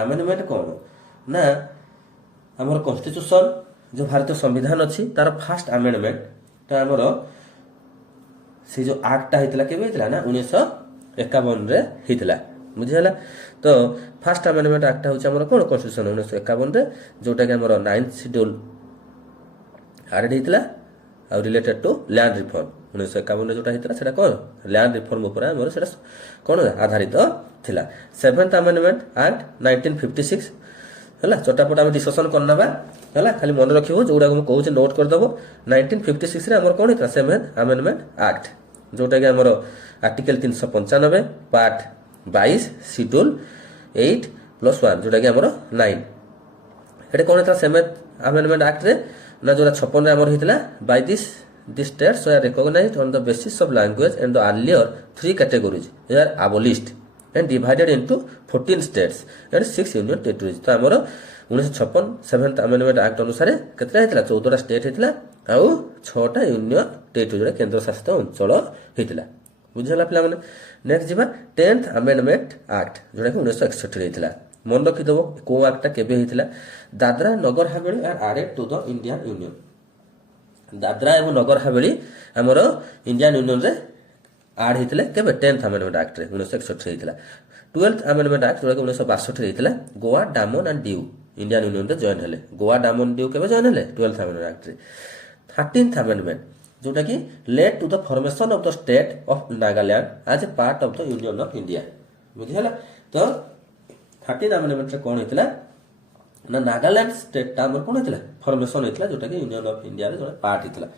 ଆମେଣ୍ଡମେଣ୍ଟ କ'ଣ ନା ଆମର କନଷ୍ଟିଚ୍ୟୁସନ ଯେଉଁ ଭାରତୀୟ ସମ୍ବିଧାନ ଅଛି ତାର ଫାର୍ଷ୍ଟ ଆମେଣ୍ଡମେଣ୍ଟଟା ଆମର ସେ ଯେଉଁ ଆକ୍ଟଟା ହେଇଥିଲା କେବେ ହେଇଥିଲା ନା 1951ରେ ହେଇଥିଲା ବୁଝିହେଲା। ତ ଫାର୍ଷ୍ଟ ଆମେଣ୍ଡମେଣ୍ଟ ଆକ୍ଟଟା ହେଉଛି ଆମର କ'ଣ କନଷ୍ଟିଚ୍ୟୁସନ 1951ରେ ଯେଉଁଟାକି ଆମର 9th ସିଡ୍ୟୁଲ ଆଡେଡ୍ ହେଇଥିଲା ଆଉ ରିଲେଟେଡ୍ ଟୁ ଲ୍ୟାଣ୍ଡ ରିଫର୍ମ 1951ରେ ଯେଉଁଟା ହେଇଥିଲା ସେଇଟା କ'ଣ ଲ୍ୟାଣ୍ଡ ରିଫର୍ମ ଉପରେ ଆମର ସେଇଟା କ'ଣ ଆଧାରିତ ଥିଲା। 7th ଆମେଣ୍ଡମେଣ୍ଟ ଆକ୍ଟ 1956 ହେଲା ଚଟାପଟ ଆମେ ଡିସ୍କସନ୍ କରିନେବା ହେଲା ଖାଲି ମନେ ରଖିବ ଯେଉଁଗୁଡ଼ାକ ମୁଁ କହୁଛି ନୋଟ୍ କରିଦେବ। 1956ରେ ଆମର କ'ଣ ହେଇଥିଲା 7th ଆମେଣ୍ଡମେଣ୍ଟ ଆକ୍ଟ ଯେଉଁଟାକି ଆମର ଆର୍ଟିକଲ 395 ପାର୍ଟ 22 ସିଡ୍ୟୁଲ 8+1 ଯେଉଁଟାକି ଆମର 9 ଏଠି କ'ଣ ହେଇଥିଲା 7th ଆମେଣ୍ଡମେଣ୍ଟ ଆକ୍ଟରେ ନା ଯେଉଁଟା 56ରେ ଆମର ହେଇଥିଲା Bai this states are recognized on the basis of language and the earlier 3 categories are abolished and divided into 14 states and 6 union territories। ତ ଆମର 1956 7th amendment act ଅନୁସାରେ କେତେଟା ହେଇଥିଲା 14ଟା ଷ୍ଟେଟ୍ ହେଇଥିଲା ଆଉ 6ଟା ୟୁନିୟନ ଟେରିଟୋରୀ ଯୋଉଟା କେନ୍ଦ୍ର ଶାସିତ ଅଞ୍ଚଳ ହେଇଥିଲା ବୁଝିହେଲା ପିଲାମାନେ। ନେକ୍ସଟ ଯିବା 10th amendment act ଯୋଉଟାକି 1961 ହେଇଥିଲା। ମନେ ରଖିଦେବ କୋଉ ଆକ୍ଟଟା କେବେ ହେଇଥିଲା Dadra Nagar Haveli are added to the Indian union. Dadra ଏବଂ ନଗର ହାବେଳି ଆମର ଇଣ୍ଡିଆନ୍ ୟୁନିୟନରେ ଆଡ୍ ହେଇଥିଲେ କେବେ 10th ଆମେଣ୍ଡମେଣ୍ଟ ଆକ୍ଟରେ 1961 ହେଇଥିଲା। 12th ଆମେଣ୍ଡମେଣ୍ଟ ଆକ୍ଟ ଯୋଉଟାକି 1962 ହେଇଥିଲା ଗୋଆ ଡାମନ ଆଣ୍ଡ ଡିଉ ଇଣ୍ଡିଆନ୍ ୟୁନିୟନରେ ଜଏନ୍ ହେଲେ। ଗୋଆ ଡାମନ ଡିଉ କେବେ ଜଏନ୍ ହେଲେ 12th ଆମେଣ୍ଡମେଣ୍ଟ ଆକ୍ଟରେ। 13th ଆମେଣ୍ଡମେଣ୍ଟ ଯୋଉଟାକି led to the formation of the state of Nagaland as a part of the union of India ବୁଝିହେଲା। ତ 13th ଆମେଣ୍ଡମେଣ୍ଟରେ କ'ଣ ହେଇଥିଲା ନା ନାଗାଲ୍ୟାଣ୍ଡ ଷ୍ଟେଟ୍ଟା ଆମର କ'ଣ ହେଇଥିଲା ଫର୍ମେସନ ହେଇଥିଲା ଯୋଉଟାକି ୟୁନିୟନ ଅଫ ଇଣ୍ଡିଆରେ ଜଣେ ପାର୍ଟ ହେଇଥିଲା।